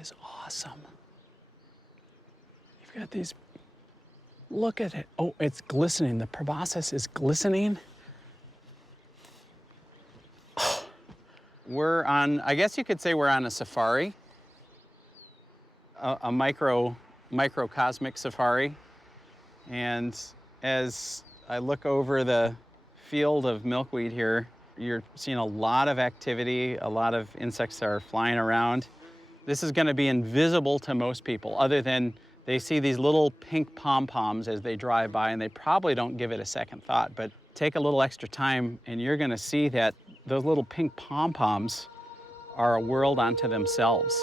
is awesome. You've got these, look at it. Oh, it's glistening. The proboscis is glistening. We're on, I guess you could say we're on a safari, a microcosmic safari. And as I look over the field of milkweed here, you're seeing a lot of activity, a lot of insects are flying around. This is going to be invisible to most people, other than they see these little pink pom-poms as they drive by, and they probably don't give it a second thought. But take a little extra time, and you're going to see that those little pink pom-poms are a world unto themselves,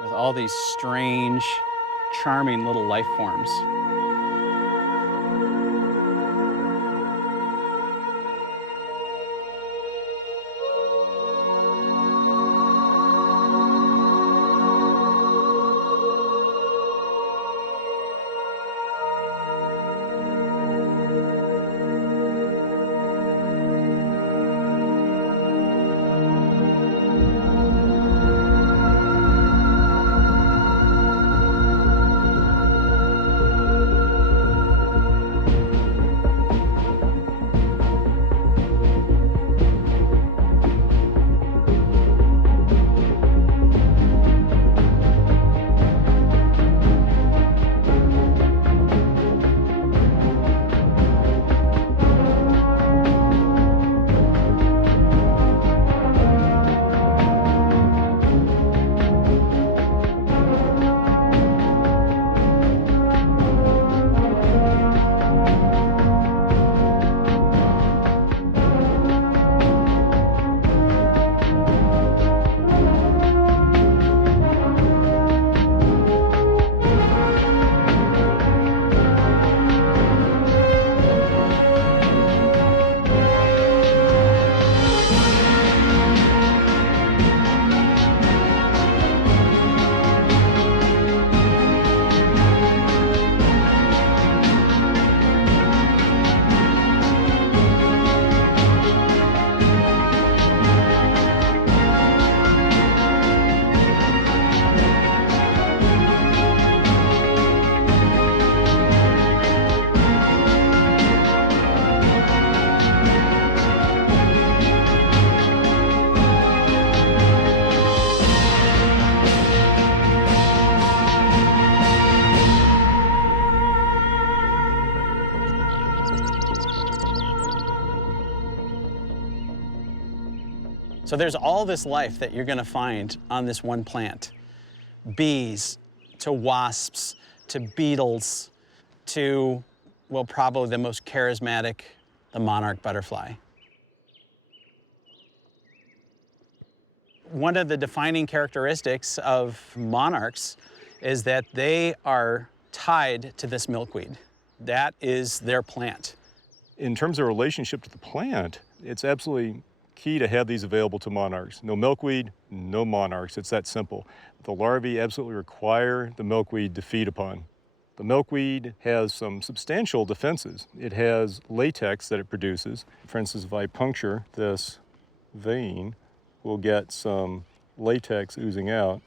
with all these strange, charming little life forms. So there's all this life that you're going to find on this one plant. Bees, to wasps, to beetles, to, well, probably the most charismatic, the monarch butterfly. One of the defining characteristics of monarchs is that they are tied to this milkweed. That is their plant. In terms of relationship to the plant, it's absolutely key to have these available to monarchs. No milkweed, no monarchs. It's that simple. The larvae absolutely require the milkweed to feed upon. The milkweed has some substantial defenses. It has latex that it produces. For instance, if I puncture this vein, we'll get some latex oozing out.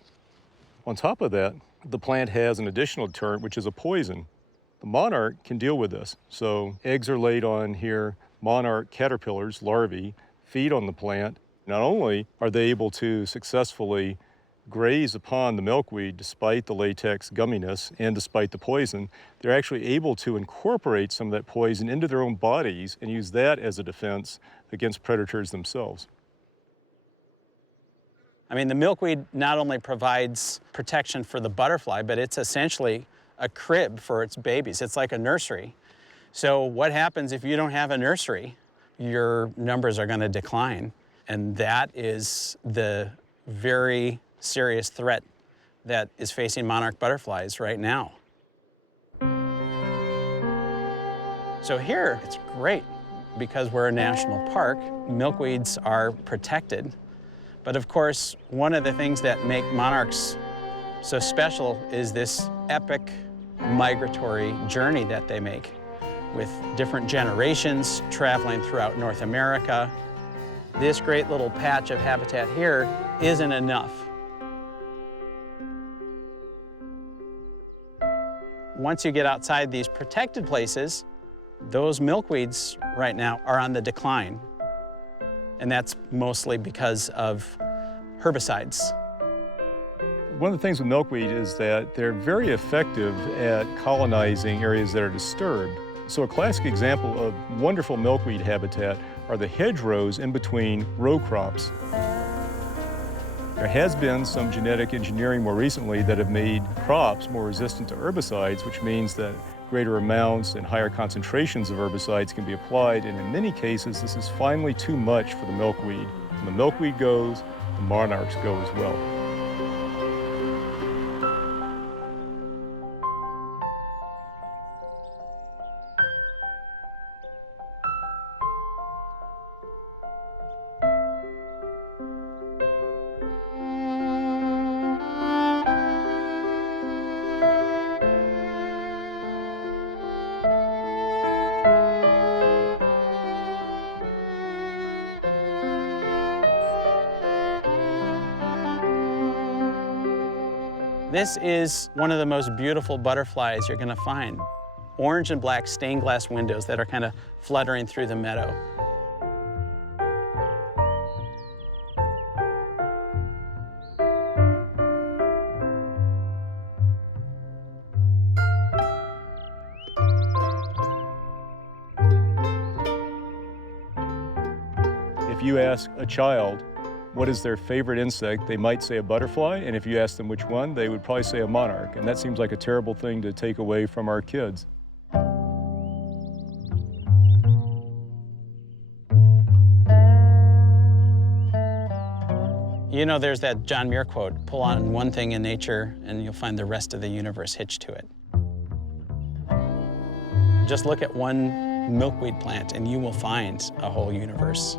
On top of that, the plant has an additional deterrent, which is a poison. The monarch can deal with this. So eggs are laid on here. Monarch caterpillars, larvae, feed on the plant. Not only are they able to successfully graze upon the milkweed despite the latex gumminess and despite the poison, they're actually able to incorporate some of that poison into their own bodies and use that as a defense against predators themselves. I mean, the milkweed not only provides protection for the butterfly, but it's essentially a crib for its babies. It's like a nursery. So what happens if you don't have a nursery? Your numbers are going to decline. And that is the very serious threat that is facing monarch butterflies right now. So here, it's great because we're a national park. Milkweeds are protected. But of course, one of the things that make monarchs so special is this epic migratory journey that they make, with different generations traveling throughout North America. This great little patch of habitat here isn't enough. Once you get outside these protected places, those milkweeds right now are on the decline. And that's mostly because of herbicides. One of the things with milkweed is that they're very effective at colonizing areas that are disturbed. So a classic example of wonderful milkweed habitat are the hedgerows in between row crops. There has been some genetic engineering more recently that have made crops more resistant to herbicides, which means that greater amounts and higher concentrations of herbicides can be applied, and in many cases this is finally too much for the milkweed. When the milkweed goes, the monarchs go as well. This is one of the most beautiful butterflies you're going to find. Orange and black stained glass windows that are kind of fluttering through the meadow. If you ask a child what is their favorite insect, they might say a butterfly, and if you ask them which one, they would probably say a monarch, and that seems like a terrible thing to take away from our kids. You know, there's that John Muir quote, pull on one thing in nature and you'll find the rest of the universe hitched to it. Just look at one milkweed plant and you will find a whole universe.